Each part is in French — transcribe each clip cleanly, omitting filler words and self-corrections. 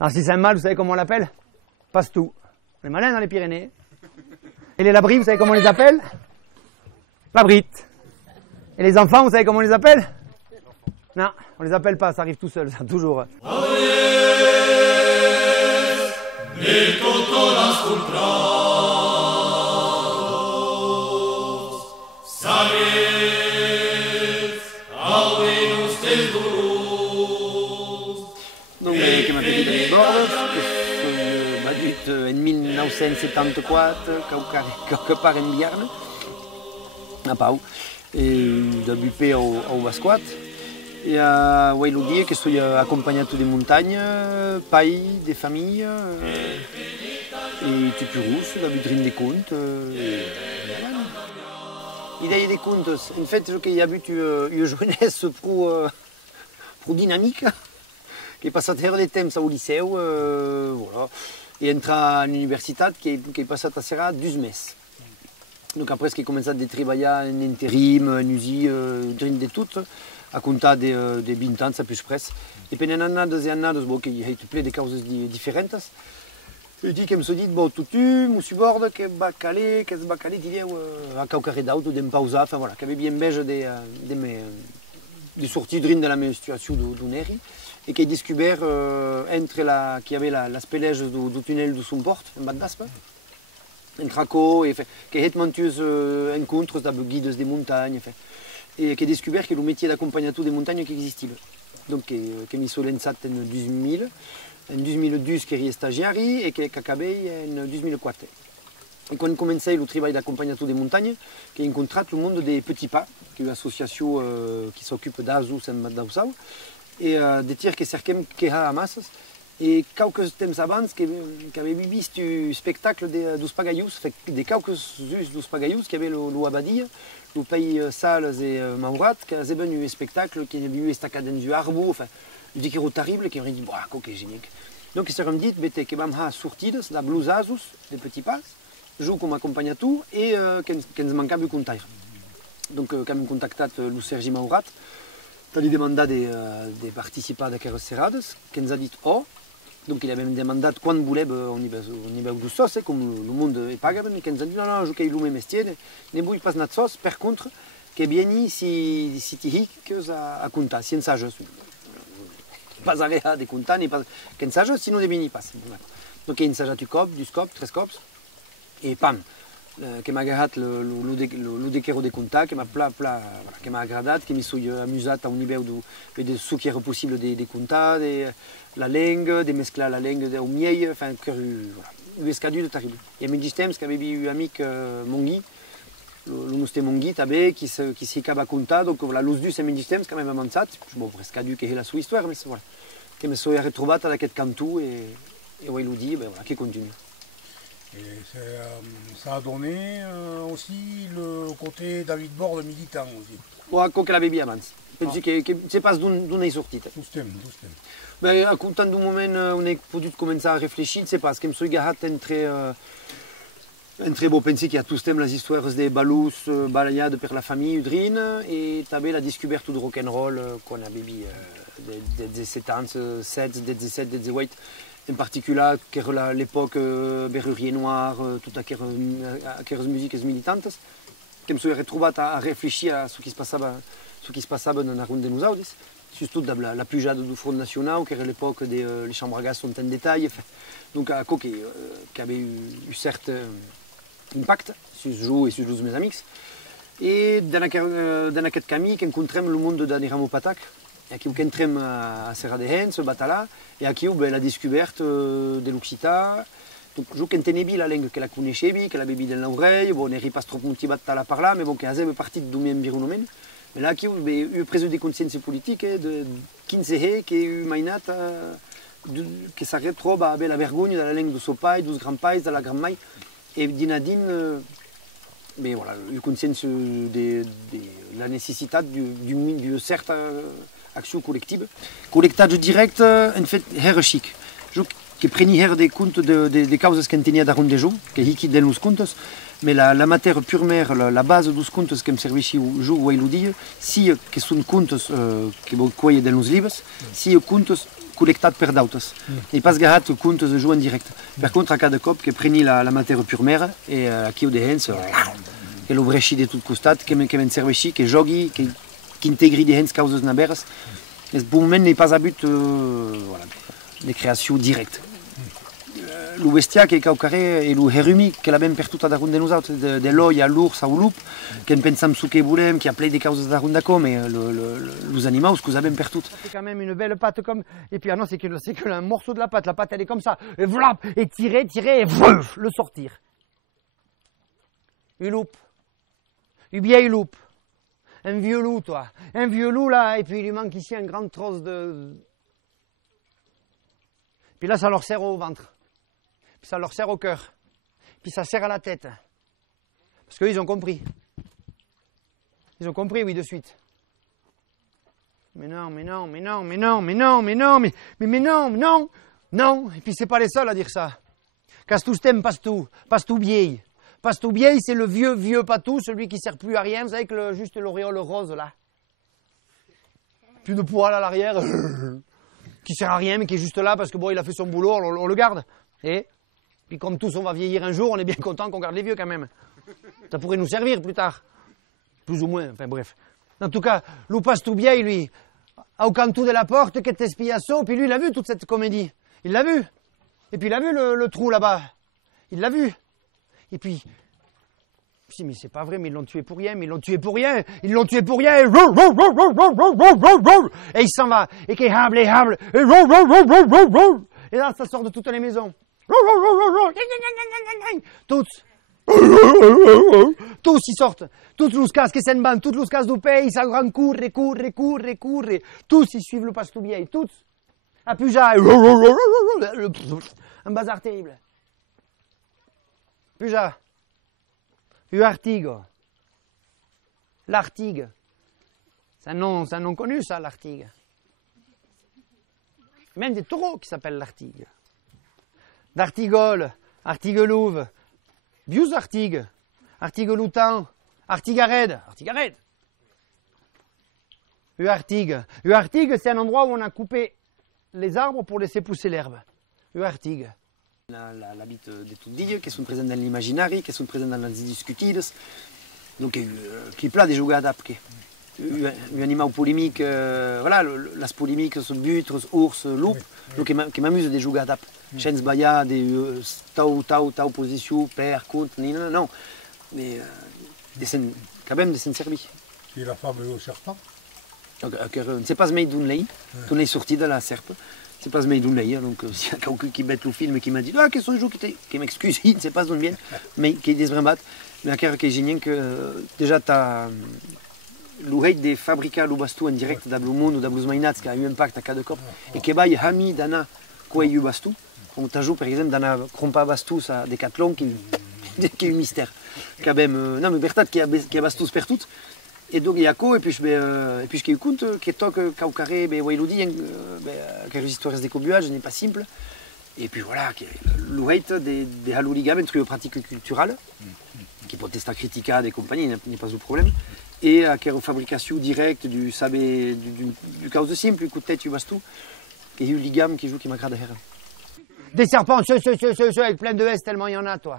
Alors si c'est un mâle, vous savez comment on l'appelle? Pastou. On est malin dans les Pyrénées. Et les labris, vous savez comment on les appelle? Labrite. Et les enfants, vous savez comment on les appelle? Non, on les appelle pas, ça arrive tout seul, ça, toujours. En 1974, quelque part en Biarn, a Pau, e da bupé ao Basquat. E vuoi lo dire che sto accompagnato di montagne, pai, di famiglie, e Tipurus, da Budrin des Contes. L'idée des contes, en fait, il y a eu une jeunesse pro dynamique, qui est passée des temps au lycée, voilà. Et entra à l'université qui est passé à Serra 12 meses. Donc après, j'ai commencé à travailler en intérim, en usine, de tout, à compter des 20 ans, ça plus presque. Et pendant un an, 2 ans, il y a eu plein de causes différentes. Je dis que je me suis dit, bon, tout tu, je suis bord, que je vais caler, il y a un caucaré d'auto, d'une pause, enfin voilà, qui avait bien besoin des sorties de la même situation d'un air. Et qui a découvert qu'il y avait la spélège du tunnel de son porte, en bas d'Aspe, en Craco, et qui a été monteuse rencontres avec guides des montagnes, et qui a découvert que le métier d'accompagnateur des montagnes qui existait. Donc, qui a mis sur l'ENSAT en 2000, en 2012 qui est stagiaire et qui a acabé en 2004. Et quand on a commencé le travail d'accompagnateur des montagnes, qui a rencontré le monde des petits pas, qui est une association qui s'occupe d'Azus et Madausau, et de tirs qui cerquem qui a massas. Et quelques temps avant, qui avait vu le spectacle dos Pagaius, de quelques us dos Pagaius, qui avait le Abadia, le pays Sales et Maurat, qui avait venu un spectacle qui avait vu esta cadence du arbo, enfin, je dis qu'il était terrible, qui aurait dit, bah, quoi, génial. Donc, ils se sont dit, bête, que vam ha sortides, da blusasus, des petits pas, joue comme accompagnateur, et qu'on manquait du contact. Donc, quand on a contacté le Sergi Maurat, il a demandé de participer à des serrades, qui nous a dit oh. Donc il a même demandé quand vous voulez, on y va du sauce, comme le monde est pagé, mais qui nous a dit non, non, je vais le même métier, ne bouille pas notre sauce, par contre, que bien si tu es à compter, si un sage, pas à de compter, ni pas qu'un sage, sinon des bien pas. Donc il y a un sage du scope, 3 scopes, et pam. Qui m'a agradé le décor de contact, qui m'a agradé, qui m'a amusé à un niveau de ce qui est possible de contact, la langue, de mescler la langue au miel, enfin, le escadule de terrible. Il y a mes systèmes qui avait eu un ami Mongui, le nostre Mongui, qui s'est capable de contact, donc voilà, l'os du c'est mes systèmes quand même avancé, bon, escadule qui est la sous histoire, mais voilà, qui me suis retrouvé à la quête cantou et ouais, il dit, ben voilà, qui continue. Et ça a donné aussi le côté David Borde militant aussi. Bon, quoi qu'elle avait bien avant. Penso que c'est pas d'où est sorti. Justement. Ben, à compte d'un moment où on a pu commencer à réfléchir, c'est parce que je me suis garé entre bon, penser qu'il y a tous les histoires des balous, balayades pour la famille udrine, et tu avais la découverte du rock'n'roll qu'on avait vu des 77, des 17, des 18. En particulier, l'époque Berrurier Noir, toute la musique militante, que je me suis retrouvé à réfléchir à ce qui se passait dans la ronde de nous autres, surtout dans la pujade du Front National, qui era l'époque des chambres à gaz sont en détail, donc à quoi qui avait eu un certain impact sur ce jeu et sur mes amis. Et dans cette camille, on rencontre le monde d'Aniramo Patak. Et qui entrem à Serra de Hens, ce bateau-là, et à qui la découverte de l'Occità. Donc, je connais bien la langue que la connaissais, qu'elle avait bien dans l'oreille, bon, on n'est pas trop motivé à parler, mais bon, qu'elle avait partie de mon environnement. Mais là, qui a eu pris des consciences politiques, de 15 ans, qui a eu mainat, qui s'est retrouvé avec la vergogne de la langue de son père, de son grand-père, de la grand-mère, et d'inadine, mais voilà, eu conscience de la nécessité d'une certaine action collective. Collectage direct, en fait, hiérarchique. Je qui prenais des comptes des causes qu'on tenait dans le jeu, qui est dans les comptes, mais la matière pure-mère, la base des comptes qui me servait au jeu, si que sont comptes qui sont dans les livres, si comptes col·lectat per d'autres. I pas garat comptes de jouer en directe. Per contre, a cada cop que preni la matèria pur mera, i aquí ho dehens, que l'obreixi de tot costat, que me'n serveixi, que jogui, que integri dehens causes naberes. Pour moment, n'est pas à but de création directe. Le bestia que caucaré et le herumi que la même per toute da runda de nosaltres, de l'oi à l'ours au loup, qu'en pensam ce que voulem, qui a plein de causes da runda com, et les animaux que nous avons per toutes. C'est quand même une belle pâte comme, et puis ah non, c'est que un morceau de la pâte elle est comme ça, et vlap, et tirer, et vrouf, le sortir. Une loupe, une vieille loupe, un vieux loup toi, un vieux loup là, et puis il lui manque ici un grand trosse de... Puis là ça leur sert au ventre. Puis ça leur sert au cœur, puis ça sert à la tête. Parce qu'eux, ils ont compris. Ils ont compris, oui, de suite. Mais non, mais non, mais non, mais non, mais non, mais non, mais non, non, non. Et puis c'est pas les seuls à dire ça. Castou-stem, pastou vieille. Pastou vieille, c'est le vieux patou, celui qui sert plus à rien, vous savez, que juste l'auréole rose, là. Plus de poil à l'arrière, qui sert à rien, mais qui est juste là parce que bon, il a fait son boulot, on le garde. Et puis comme tous on va vieillir un jour, on est bien content qu'on garde les vieux quand même. Ça pourrait nous servir plus tard. Plus ou moins, enfin bref. En tout cas, Lou Pastoubiaï, lui, au cantou de la porte, qui était espiasso, puis lui, il a vu toute cette comédie. Il l'a vu. Et puis il a vu le trou là-bas. Il l'a vu. Et puis, si, mais c'est pas vrai, mais ils l'ont tué pour rien, ils l'ont tué pour rien. Et il s'en va. Et qu'il hable, et là, ça sort de toutes les maisons. Tous ils sortent. Toutes les casques qui s'en bandent, toutes les casques du pays, ça grand courre. Tous ils suivent le Pastoubiaï, tous. À Puja, un bazar terrible. Puja, Artigue. L'Artigue. C'est un nom connu, ça, l'Artigue. Même des taureaux qui s'appellent l'Artigue. D'Artigol, Artiguelouve, Bius Artigue, Artigueloutan, Artigared. Uartigue, c'est un endroit où on a coupé les arbres pour laisser pousser l'herbe. Uartigue. La bite de Tudilles, qui sont présentes dans l'imaginaire, qui sont présentes dans les discutides, donc qui est plein de jugades après. Un animal polémique, voilà, las polémiques sur buts, ours, loup, donc qui m'amuse des jugades après. Chens baya, des tau position, père, contre, non, mais quand même des servis. Qui est la fameux serpent. Donc, c'est pas made d'une lei, d'une sortie de la serpe. C'est pas made d'une lei, donc s'il y a quelqu'un qui met le film et qui m'a dit ah qu'est-ce que c'est qui m'excuse, il ne sait pas d'où bien, mais qui est vraiment mais à qui est génial que déjà t'as l'oreille des fabricants le bastou en direct d'Ablu Monde ou d'Ablu Mainats qui a eu un impact à cada cop et qui baille Hami dana quoi eu bastou comme t'as joué par exemple dans la crompa bastou ça Decathlon qui est un mystère quand même non mais Bertat qui a bastou per tout. Et donc il y a quoi et puis je qui compte qui toque caucaré ben Wailudi que les histoires de cobuage n'est pas simple et puis voilà le rate des haluligam entre les pratiques culturelles qui peut être critiqué des compagnies n'est pas le problème et à la fabrication directe du sabé du cause simple du coup de tête du bastou et le ligam qui joue qui m'agrade derrière. Des serpents avec plein de S tellement il y en a toi.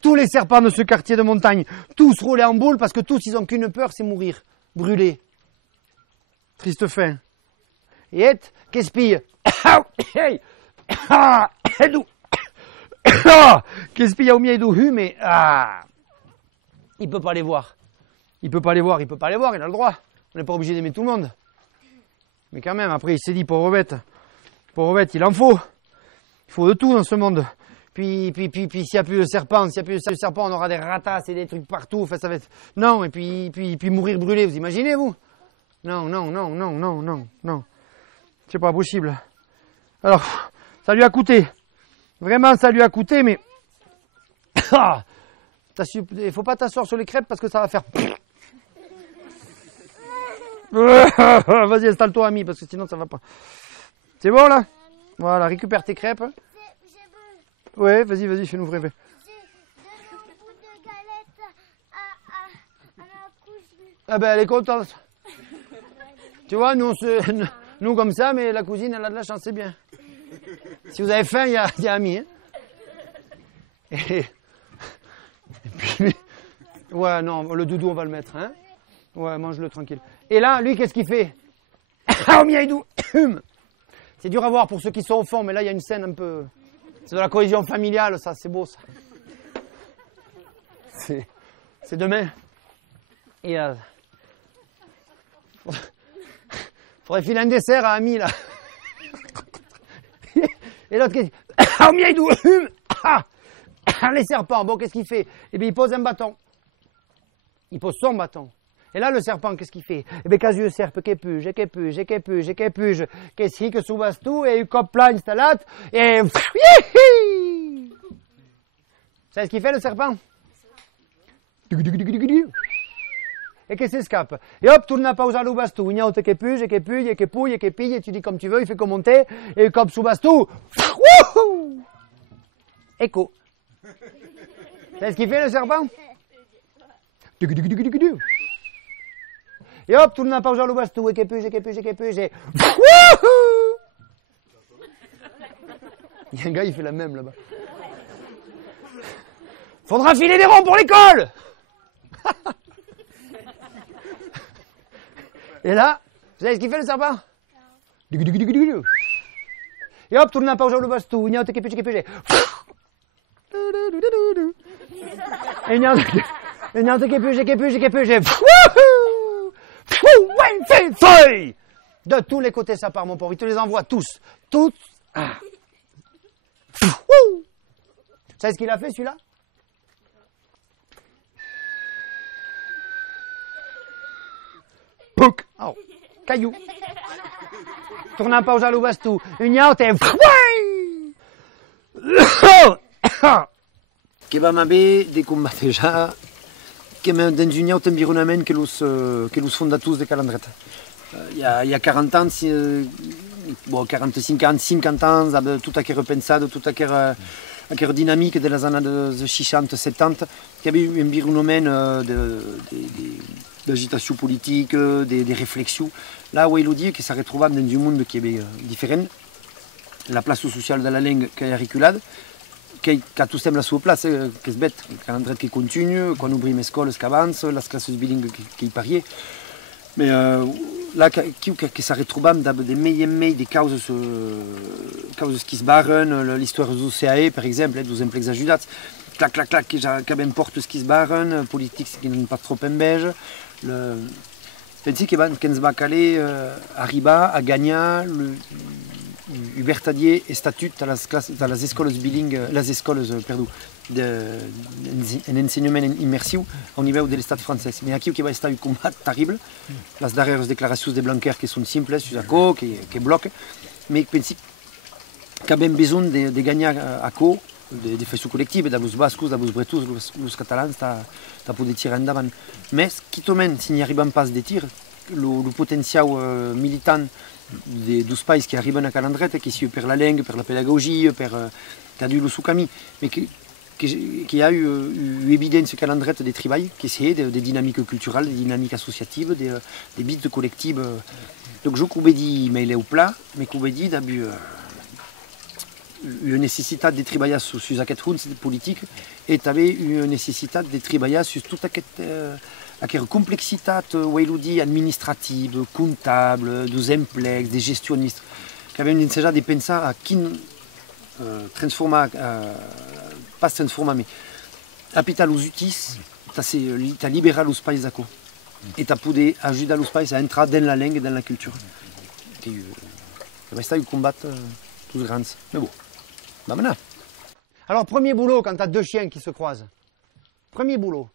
Tous les serpents de ce quartier de montagne, tous roulés en boule parce que tous ils ont qu'une peur, c'est mourir, brûler. Triste fin. Et qu'est-ce pille? Qu'est-ce pille au milieu du mais il peut pas les voir. Il a le droit. On n'est pas obligé d'aimer tout le monde. Mais quand même, après il s'est dit pauvre bête, il en faut. Il faut de tout dans ce monde. Puis s'il n'y a plus de serpent, on aura des ratasses et des trucs partout. Enfin, ça va être... Non, et puis mourir brûlé, vous imaginez, vous? Non. C'est pas possible. Alors, ça lui a coûté. Vraiment, ça lui a coûté, mais... Il faut pas t'asseoir sur les crêpes parce que ça va faire... Vas-y, installe-toi, ami, parce que sinon ça va pas. C'est bon, là? Voilà, récupère tes crêpes. Ouais, vas-y, fais-nous rêver. Ah ben, elle est contente. Tu vois, nous comme ça, mais la cousine, elle a de la chance, c'est bien. Si vous avez faim, il y a Ami. Hein. Et puis, ouais, non, le doudou, on va le mettre. Hein. Ouais, mange-le tranquille. Et là, lui, qu'est-ce qu'il fait? C'est dur à voir pour ceux qui sont au fond, mais là, il y a une scène un peu... C'est de la cohésion familiale, ça, c'est beau, ça. C'est demain. Et faudrait filer un dessert à Ami, là. Et l'autre, qu'est-ce qu'il fait? Les serpents, bon, qu'est-ce qu'il fait? Eh bien, il pose un bâton. Il pose son bâton. Et là, le serpent, qu'est-ce qu'il fait? Eh bien, casu serpe, che puge, qu'est-ce que subas tu, et copla installat, et... Vous savez ce qu'il fait, le serpent? Et qu'est-ce qui s'escape? Et hop, tourne la pause à l'oubastu, ignote che puge, che puglie, che pouille, che pille, tu dis comme tu veux, il fait commenter, et comme subastu, écho. Vous savez ce qu'il fait, le serpent? Et hop, tourne la pause à l'oubastu, et che puge, et... Il y a un gars, il fait la même, là-bas. Faudra filer des ronds pour l'école! Et là, vous savez ce qu'il fait, le serpent? Et hop, tourne la pause à l'oubastu, ignote che puge, de tous les côtés ça part, mon pauvre, il te les envoie tous. Vous savez ce qu'il a fait, celui-là? Pouc! Oh, caillou. Tourne un pause à l'oubastu, ignote et... Che va m'aver de combatteja che me dans une autre environnement que los fondatus de Calandret. Il y a 40 ans, bon, 45 ans, 50 ans, avec tout à fait repensé, tout à fait dynamique de la années de 60, 70, qui avait un environnement d'agitation politique, de réflexions. Là où il dit que ça retrouvait dans un monde qui est différent, la place sociale de la langue qui est reculée, qui a tout la sua place, que c'est bête, Calandret qui continue, qu'on ouvre les écoles qui avancent, les classes bilingues qui parient. Mais là, que ça retrouve des meilleurs des causes qui se barrent, l'histoire des OCAE, par exemple, des exemples exagérés, clac, clac, clac, qui importe ce qui se barrent, politique qui n'est pas trop en beige. Pensi que quand se va caler, arriba à gagner libertadier et statut dans les écoles bilingues, les écoles, pardon, un enseignement immersif au niveau de l'État français. Mais ici, il va y avoir un combat terrible. Les dernières déclarations de Blanquer qui sont simples, qui bloquent, mais je pense qu'il y a bien besoin de gagner à cause des faits collectifs, dans les Basques, dans les Bretons, les Catalans, pour tirer en avant. Mais ce qui t'emmène, s'il n'y arrive pas à tirer, le potentiel militant des 12 pays qui arrivent à Calandret, qui sont pour la langue, pour la pédagogie, pour le soukami, mais qui a eu évidence Calandret des travails, qui c'est des dynamiques culturelles, des dynamiques associatives, des bits collectives. Donc je vous dis, mais il est au plat, mais je vous dis, d'abus une nécessité de travailler sur cette politique et tu avais une nécessité de travailler sur toute cette complexité administrative, comptable, des implex, des gestions administratives. Il y avait une nécessité de penser à qui transformer, pas transformer, mais appliquer aux outils, tu as libéré les pays d'accord. Et tu as pu ajouter les pays à entrer dans la langue et dans la culture. C'est un combat tous grands. Mais bon. Alors, premier boulot quand tu as deux chiens qui se croisent. Premier boulot.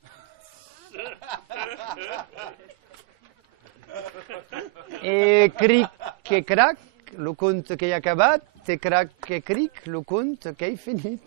Et cric et crac, le conte qui est acabat, et crac et cric, le conte qui est fini.